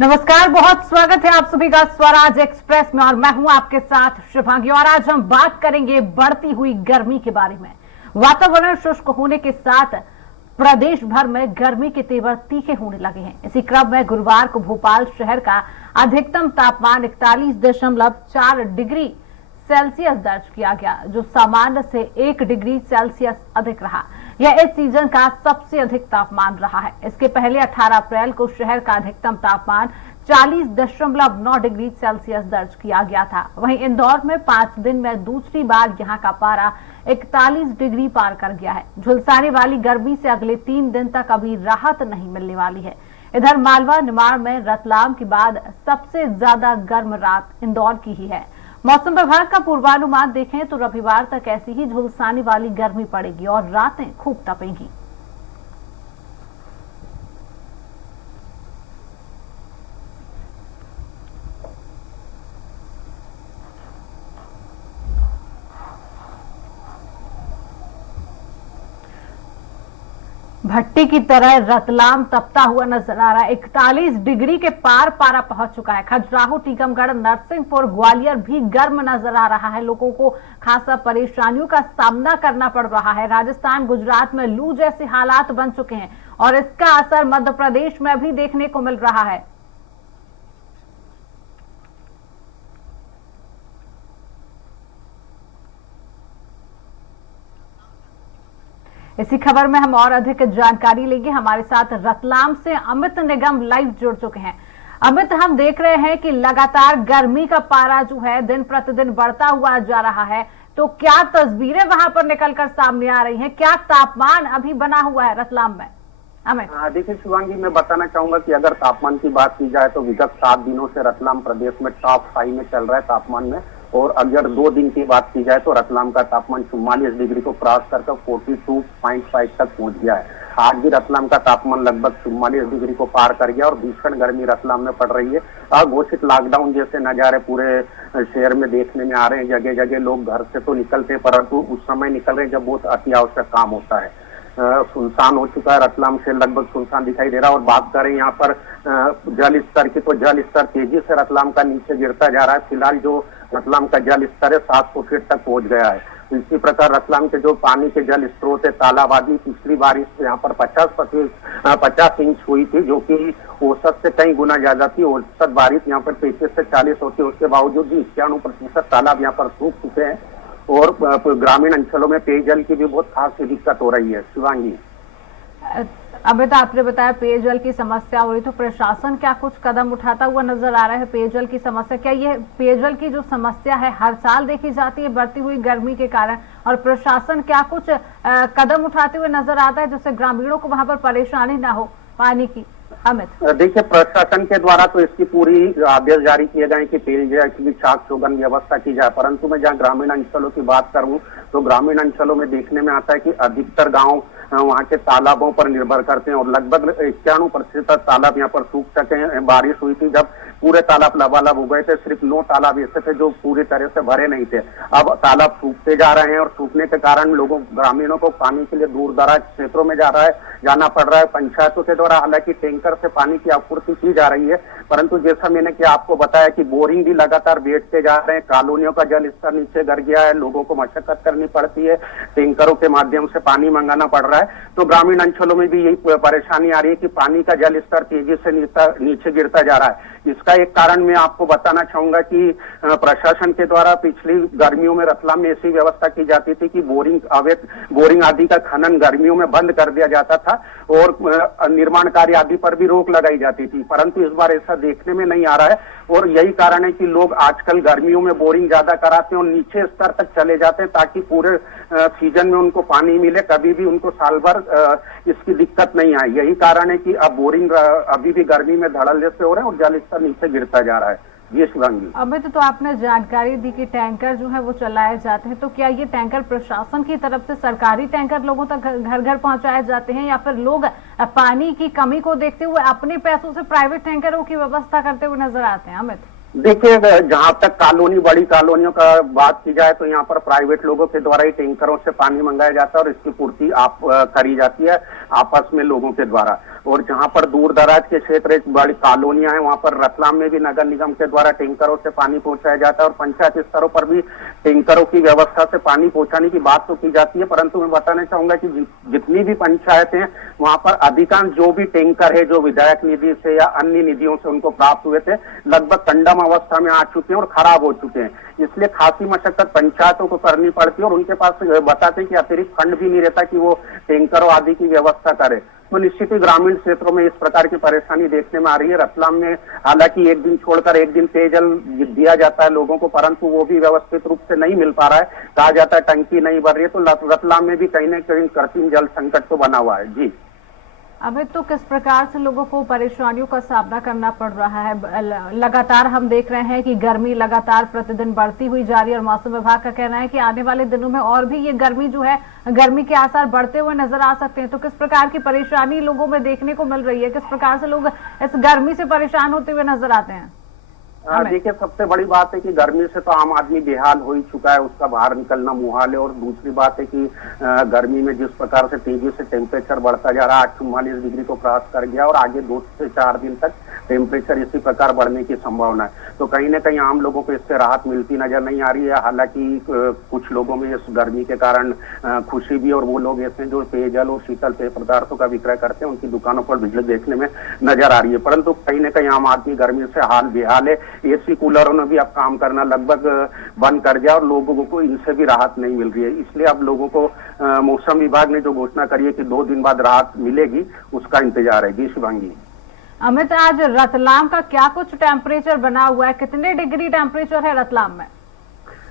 नमस्कार, बहुत स्वागत है आप सभी का स्वराज एक्सप्रेस में और मैं हूं आपके साथ शुभांगी। और आज हम बात करेंगे बढ़ती हुई गर्मी के बारे में। वातावरण शुष्क होने के साथ प्रदेश भर में गर्मी के तेवर तीखे होने लगे हैं। इसी क्रम में गुरुवार को भोपाल शहर का अधिकतम तापमान 41.4 डिग्री सेल्सियस दर्ज किया गया, जो सामान्य से 1 डिग्री सेल्सियस अधिक रहा। यह इस सीजन का सबसे अधिक तापमान रहा है। इसके पहले 18 अप्रैल को शहर का अधिकतम तापमान 40.9 डिग्री सेल्सियस दर्ज किया गया था। वहीं इंदौर में 5 दिन में दूसरी बार यहां का पारा 41 डिग्री पार कर गया है। झुलसाने वाली गर्मी से अगले 3 दिन तक अभी राहत नहीं मिलने वाली है। इधर मालवा निमाड़ में रतलाम के बाद सबसे ज्यादा गर्म रात इंदौर की ही है। मौसम विभाग का पूर्वानुमान देखें तो रविवार तक ऐसी ही झुलसाने वाली गर्मी पड़ेगी और रातें खूब तपेंगी। भट्टी की तरह रतलाम तपता हुआ नजर आ रहा है। 41 डिग्री के पार पारा पहुंच चुका है। खजुराहो, टीकमगढ़, नरसिंहपुर, ग्वालियर भी गर्म नजर आ रहा है। लोगों को खासा परेशानियों का सामना करना पड़ रहा है। राजस्थान, गुजरात में लू जैसे हालात बन चुके हैं और इसका असर मध्य प्रदेश में भी देखने को मिल रहा है। इसी खबर में हम और अधिक जानकारी लेंगे। हमारे साथ रतलाम से अमित निगम लाइव जुड़ चुके हैं। अमित, हम देख रहे हैं कि लगातार गर्मी का पारा जो है दिन प्रतिदिन बढ़ता हुआ जा रहा है, तो क्या तस्वीरें वहां पर निकलकर सामने आ रही हैं? क्या तापमान अभी बना हुआ है रतलाम में? अमित, देखिए शिवांगी, मैं बताना चाहूंगा कि अगर तापमान की बात की जाए तो विगत 7 दिनों से रतलाम प्रदेश में टॉप 5 में चल रहा है तापमान में। और अगर 2 दिन की बात की जाए तो रतलाम का तापमान 44 डिग्री को क्रॉस करके 42.5 तक पहुंच गया है। आज भी रतलाम का तापमान लगभग 44 डिग्री को पार कर गया और भीषण गर्मी रतलाम में पड़ रही है। अघोषित लॉकडाउन जैसे नजारे पूरे शहर में देखने में आ रहे हैं। जगह जगह लोग घर से तो निकलते हैं, परंतु उस समय निकल रहे हैं जब बहुत अति आवश्यक काम होता है। सुनसान हो चुका है रतलाम से, लगभग सुनसान दिखाई दे रहा है। और बात करें यहाँ पर जल स्तर की, तो जल स्तर तेजी से रतलाम का नीचे गिरता जा रहा है। फिलहाल जो रतलाम का जल स्तर है 700 फीट तक पहुंच गया है। इसी प्रकार रतलाम के जो पानी के जल स्रोत है तालाबादी, पिछली बारिश यहाँ पर 50 इंच हुई थी, जो कि औसत से कई गुना ज्यादा थी। औसत बारिश यहाँ पर 35 से 40 होती है, उसके बावजूद भी 91% तालाब यहाँ पर सूख चुके हैं। और ग्रामीण अंचलों में पेयजल की भी बहुत खास दिक्कत हो रही है। शिवांगी, अमित, आपने बताया पेयजल की समस्या हो रही, तो प्रशासन क्या कुछ कदम उठाता हुआ नजर आ रहा है? पेयजल की समस्या, क्या ये पेयजल की जो समस्या है हर साल देखी जाती है बढ़ती हुई गर्मी के कारण, और प्रशासन क्या कुछ कदम उठाते हुए नजर आता है जिससे ग्रामीणों को वहां पर परेशानी ना हो पानी की? अमित, देखिए, प्रशासन के द्वारा तो इसकी पूरी आदेश जारी किए गए कि पेयजल की चाक चौबंद व्यवस्था की जाए, परंतु मैं जहाँ ग्रामीण अंचलों की बात करूं तो ग्रामीण अंचलों में देखने में आता है कि अधिकतर गांव वहाँ के तालाबों पर निर्भर करते हैं और लगभग 91% तालाब यहाँ पर सूख चुके हैं। बारिश हुई थी जब पूरे तालाब लबालब हो गए थे, सिर्फ 9 तालाब ऐसे थे जो पूरी तरह से भरे नहीं थे। अब तालाब सूखते जा रहे हैं और सूखने के कारण ग्रामीणों को पानी के लिए दूर दराज क्षेत्रों में जाना पड़ रहा है। पंचायतों के द्वारा हालांकि टैंकर से पानी की आपूर्ति की जा रही है, परंतु जैसा मैंने कि आपको बताया कि बोरिंग भी लगातार बैठते जा रहे हैं। कॉलोनियों का जल स्तर नीचे गिर गया है, लोगों को मशक्कत करनी पड़ती है, टैंकरों के माध्यम से पानी मंगाना पड़ रहा है। तो ग्रामीण अंचलों में भी यही परेशानी आ रही है कि पानी का जल स्तर तेजी से नीचे गिरता जा रहा है। इसका एक कारण मैं आपको बताना चाहूंगा कि प्रशासन के द्वारा पिछली गर्मियों में रतलाम में ऐसी व्यवस्था की जाती थी कि बोरिंग आदि का खनन गर्मियों में बंद कर दिया जाता था और निर्माण कार्य आदि पर भी रोक लगाई जाती थी, परंतु इस बार ऐसा देखने में नहीं आ रहा है। और यही कारण है कि लोग आजकल गर्मियों में बोरिंग ज्यादा कराते हैं और नीचे स्तर तक चले जाते हैं ताकि पूरे सीजन में उनको पानी मिले, कभी भी उनको साल भर इसकी दिक्कत नहीं आए। यही कारण है कि अब बोरिंग अभी भी गर्मी में धड़ल्ले से हो रहे हैं और जल स्तर नीचे गिरता जा रहा है। जी शिवांगी, अमित, तो आपने जानकारी दी कि टैंकर जो है वो चलाए जाते हैं, तो क्या ये टैंकर प्रशासन की तरफ से सरकारी टैंकर लोगों तक घर घर पहुंचाए जाते हैं या फिर लोग पानी की कमी को देखते हुए अपने पैसों से प्राइवेट टैंकरों की व्यवस्था करते हुए नजर आते हैं? अमित, देखिए, जहां तक बड़ी कॉलोनियों का बात की जाए तो यहाँ पर प्राइवेट लोगों के द्वारा ही टैंकरों से पानी मंगाया जाता है और इसकी पूर्ति करी जाती है आपस में लोगों के द्वारा। और जहां पर दूर दराज के क्षेत्र बड़ी कॉलोनियां हैं, वहां पर रतलाम में भी नगर निगम के द्वारा टैंकरों से पानी पहुंचाया जाता है और पंचायत स्तरों पर भी टैंकरों की व्यवस्था से पानी पहुंचाने की बात तो की जाती है। परंतु मैं बताना चाहूंगा कि जितनी भी पंचायतें हैं वहां पर अधिकांश जो भी टैंकर है जो विधायक निधि से या अन्य निधियों से उनको प्राप्त हुए थे, लगभग कंडम अवस्था में आ चुके हैं और खराब हो चुके हैं। इसलिए खासी मशक्कत पंचायतों को करनी पड़ती है और उनके पास बताते हैं कि अतिरिक्त फंड भी नहीं रहता कि वो टैंकरों आदि की व्यवस्था करे। तो निश्चित ही ग्रामीण क्षेत्रों में इस प्रकार की परेशानी देखने में आ रही है। रतलाम में हालांकि एक दिन छोड़कर एक दिन पेयजल दिया जाता है लोगों को, परंतु वो भी व्यवस्थित रूप से नहीं मिल पा रहा है। कहा जाता है टंकी नहीं भर रही है, तो रतलाम में भी कहीं न कहीं कृत्रिम जल संकट तो बना हुआ है। जी अभी तो किस प्रकार से लोगों को परेशानियों का सामना करना पड़ रहा है? लगातार हम देख रहे हैं कि गर्मी लगातार प्रतिदिन बढ़ती हुई जा रही है और मौसम विभाग का कहना है कि आने वाले दिनों में और भी ये गर्मी जो है, गर्मी के आसार बढ़ते हुए नजर आ सकते हैं। तो किस प्रकार की परेशानी लोगों में देखने को मिल रही है? किस प्रकार से लोग इस गर्मी से परेशान होते हुए नजर आते हैं? देखिए, सबसे बड़ी बात है कि गर्मी से तो आम आदमी बेहाल हो ही चुका है, उसका बाहर निकलना मुहाल है। और दूसरी बात है कि गर्मी में जिस प्रकार से तेजी से टेम्परेचर बढ़ता जा रहा है, 44 डिग्री को क्रॉस कर गया और आगे 2 से 4 दिन तक टेम्परेचर इसी प्रकार बढ़ने की संभावना है। तो कहीं ना कहीं आम लोगों को इससे राहत मिलती नजर नहीं आ रही है। हालांकि कुछ लोगों में इस गर्मी के कारण खुशी भी, और वो लोग ऐसे जो पेयजल और शीतल पेय पदार्थों का विक्रय करते हैं उनकी दुकानों पर भीड़ देखने में नजर आ रही है। परंतु कहीं ना कहीं आम आदमी गर्मी से हाल बेहाल है। एसी कूलरों ने भी अब काम करना लगभग बंद कर दिया और लोगों को इनसे भी राहत नहीं मिल रही है। इसलिए अब लोगों को मौसम विभाग ने जो घोषणा करी है कि 2 दिन बाद राहत मिलेगी, उसका इंतजार है। जी शिवांगी। अमित, आज रतलाम का क्या कुछ टेम्परेचर बना हुआ है? कितने डिग्री टेम्परेचर है रतलाम में?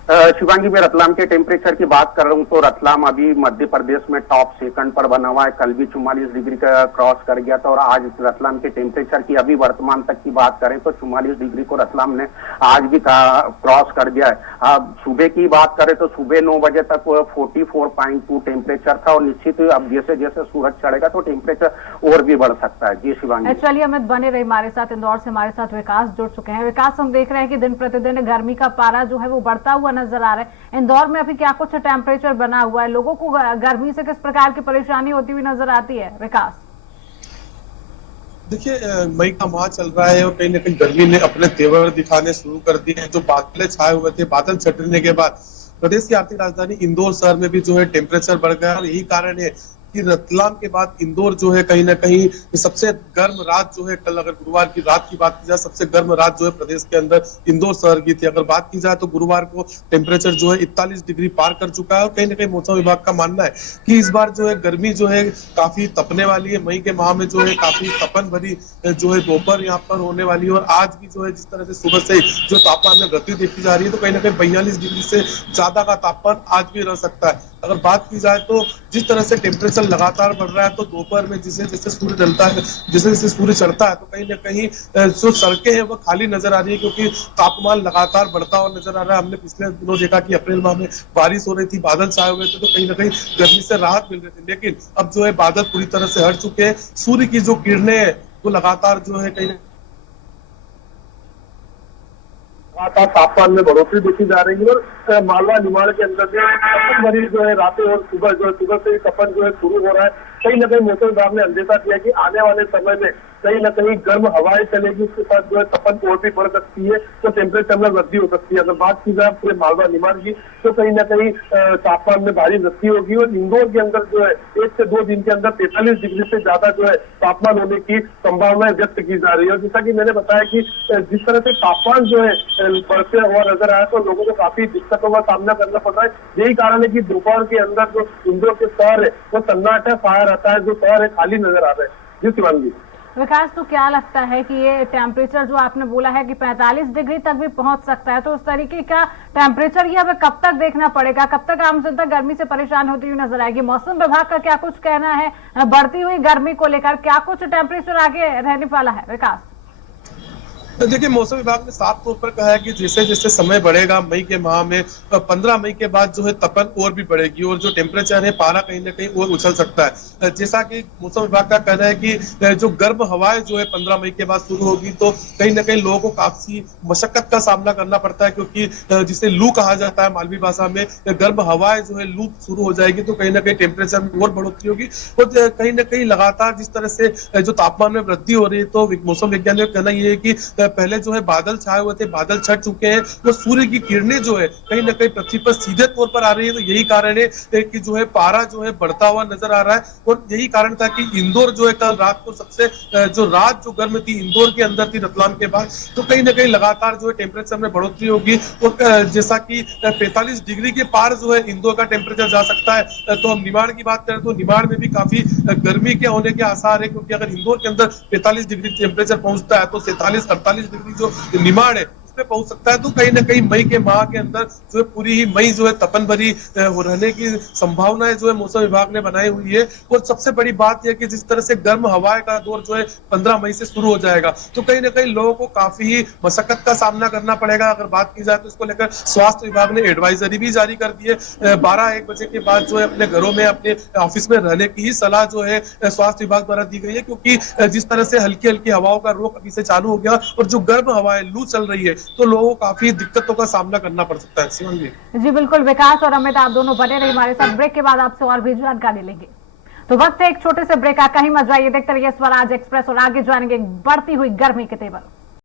शिवांगी, मैं रतलाम के टेम्परेचर की बात कर रहा हूँ तो रतलाम अभी मध्य प्रदेश में टॉप सेकंड पर बना हुआ है। कल भी 44 डिग्री का क्रॉस कर गया था और आज रतलाम के टेम्परेचर की अभी वर्तमान तक की बात करें तो 44 डिग्री को रतलाम ने आज भी क्रॉस कर दिया है। अब सुबह की बात करें तो सुबह 9 बजे तक 44.2 टेम्परेचर था और निश्चित अब जैसे जैसे सूरज चढ़ेगा तो टेम्परेचर और भी बढ़ सकता है। जी शिवांगी। चलिए अमित, बने रहे हमारे साथ। इंदौर से हमारे साथ विकास जुड़ चुके हैं। विकास, हम देख रहे हैं कि दिन प्रतिदिन गर्मी का पारा जो है वो बढ़ता हुआ नजर आ रहा है। इंदौर में अभी क्या कुछ टेम्परेचर बना हुआ है? लोगों को गर्मी से किस प्रकार की परेशानी होती हुई नजर आती है? विकास, देखिए, मई का माह चल रहा है और कहीं ना कहीं गर्मी ने अपने तेवर दिखाने शुरू कर दिए हैं। जो बादल छाए हुए थे, बादल छटने के बाद प्रदेश की आर्थिक राजधानी इंदौर शहर में भी जो है टेम्परेचर बढ़ गया और यही कारण है कि रतलाम के बाद इंदौर जो है कहीं ना कहीं सबसे गर्म रात जो है, कल अगर गुरुवार की रात की बात की जाए, सबसे गर्म रात जो है प्रदेश के अंदर इंदौर शहर की थी। अगर बात की जाए तो गुरुवार को टेम्परेचर जो है 41 डिग्री पार कर चुका है और कहीं ना कहीं मौसम विभाग का मानना है कि इस बार जो है गर्मी जो है काफी तपने वाली है। मई के माह में जो है काफी तपन भरी जो है दोपहर यहाँ पर होने वाली है और आज भी जो है जिस तरह से सुबह से जो तापमान में वृद्धि देखी जा रही है तो कहीं ना कहीं 42 डिग्री से ज्यादा का तापमान आज भी रह सकता है। अगर बात की जाए तो जिस तरह से टेम्परेचर लगातार बढ़ रहा है तो दोपहर में जैसे जैसे सूर्य ढलता है, जैसे जैसे सूर्य चढ़ता है तो कहीं ना कहीं जो सड़कें हैं वो खाली नजर आ रही है क्योंकि तापमान लगातार बढ़ता हुआ नजर आ रहा है। हमने पिछले दिनों देखा कि अप्रैल माह में बारिश हो रही थी, बादल छाए हुए थे तो कहीं ना कहीं गर्मी से राहत मिल रही थी, लेकिन अब जो है बादल पूरी तरह से हट चुके हैं। सूर्य की जो किरणें हैं वो लगातार जो है कहीं तापमान में बढ़ोतरी देखी जा रही है और मालवा निमाड़ के अंदर तपन भरी जो है रातें और सुबह से तपन जो है शुरू हो रहा है। कहीं ना कहीं मौसम विभाग ने अंदेशा किया कि आने वाले समय में कहीं ना कहीं गर्म हवाएं चलेगी, उसके साथ जो है तपन और भी बढ़ सकती है तो टेम्परेचर में वृद्धि हो सकती है। अगर बात की जाए पूरे मालवा निमाड़ की तो कहीं ना कहीं तापमान में भारी वृद्धि होगी और इंदौर के अंदर जो है 1 से 2 दिन के अंदर 43 डिग्री से ज्यादा जो है तापमान होने की संभावना व्यक्त की जा रही है। और जैसा कि मैंने बताया कि जिस तरह से तापमान जो है बढ़ते हुआ नजर आया तो लोगों को काफी दिक्कतों का सामना करना पड़ रहा है। यही कारण है कि दोपहर के अंदर जो इंदौर के शहर है वो सन्नाटा छाया रहता है, जो शहर है खाली नजर आ रहा है। जी शिवांगी। विकास, तो क्या लगता है कि ये टेम्परेचर जो आपने बोला है कि 45 डिग्री तक भी पहुंच सकता है, तो उस तरीके का टेम्परेचर ये हमें कब तक देखना पड़ेगा? कब तक आम जनता गर्मी से परेशान होती हुई नजर आएगी? मौसम विभाग का क्या कुछ कहना है बढ़ती हुई गर्मी को लेकर? क्या कुछ टेम्परेचर आगे रहने वाला है? विकास, तो देखिए, मौसम विभाग ने साफ तौर पर कहा है कि जैसे जैसे समय बढ़ेगा मई के माह में 15 मई के बाद जो है तपन और भी बढ़ेगी और जो टेम्परेचर है पारा कहीं ना कहीं और उछल सकता है। जैसा कि मौसम विभाग का कहना है कि जो गर्म हवाएं जो है 15 मई के बाद शुरू होगी तो कहीं ना कहीं लोगों को काफी मशक्कत का सामना करना पड़ता है, क्योंकि जिसे लू कहा जाता है मालवी भाषा में, गर्म हवाएं जो है लू शुरू हो जाएगी तो कहीं ना कहीं टेम्परेचर में और बढ़ोतरी होगी। और कहीं ना कहीं लगातार जिस तरह से जो तापमान में वृद्धि हो रही है तो मौसम वैज्ञानिकों का कहना यह है कि पहले जो है बादल छाए हुए थे, बादल छट चुके हैं, तो सूर्य की किरणें जो है कहीं ना कहीं पृथ्वी पर सीधे तौर पर आ रही है। तो यही कारण है कि जो है पारा जो है बढ़ता हुआ नजर आ रहा है। और यही कारण था कि इंदौर जो है कल रात को सबसे जो रात जो गर्म थी इंदौर के अंदर थी रतलाम के बाद, तो कहीं ना कहीं लगातार जो है टेम्परेचर में बढ़ोतरी होगी। और जैसा कि 45 डिग्री के पार जो है इंदौर का टेम्परेचर जा सकता है। तो हम निमाड़ की बात करें तो निमाड़ में भी काफी गर्मी के होने के आसार है, क्योंकि अगर इंदौर के अंदर 45 डिग्री टेम्परेचर पहुंचता है तो 47-48 डिग्री जो निमाड़ है उसमें पहुंच सकता है। तो कहीं ना कहीं मई के माह के अंदर जो है पूरी ही मई जो है तपन भरी रहने की संभावनाएं जो है मौसम विभाग ने बनाई हुई है। और सबसे बड़ी बात यह कि जिस तरह से गर्म हवाएं का दौर जो है 15 मई से शुरू हो जाएगा तो कहीं ना कहीं लोगों को काफी ही मशक्कत का सामना करना पड़ेगा। अगर बात की जाए तो इसको लेकर स्वास्थ्य विभाग ने एडवाइजरी भी जारी कर दी है। 12-1 बजे के बाद जो है अपने घरों में अपने ऑफिस में रहने की ही सलाह जो है स्वास्थ्य विभाग द्वारा दी गई है, क्योंकि जिस तरह से हल्की हल्की हवाओं का रुख अभी से चालू हो गया और जो गर्म हवाएं लू चल रही है तो लोगों को काफी दिक्कतों का सामना करना पड़ सकता है। शिवांगी जी बिल्कुल, विकास और अमित आप दोनों बने रहिए हमारे साथ। ब्रेक के बाद आपसे और भी जानकारी लेंगे। तो वक्त है एक छोटे से ब्रेक का, कहीं मत जाइए, देखते रहिए स्वराज एक्सप्रेस और आगे जानेंगे बढ़ती हुई गर्मी के तेवर।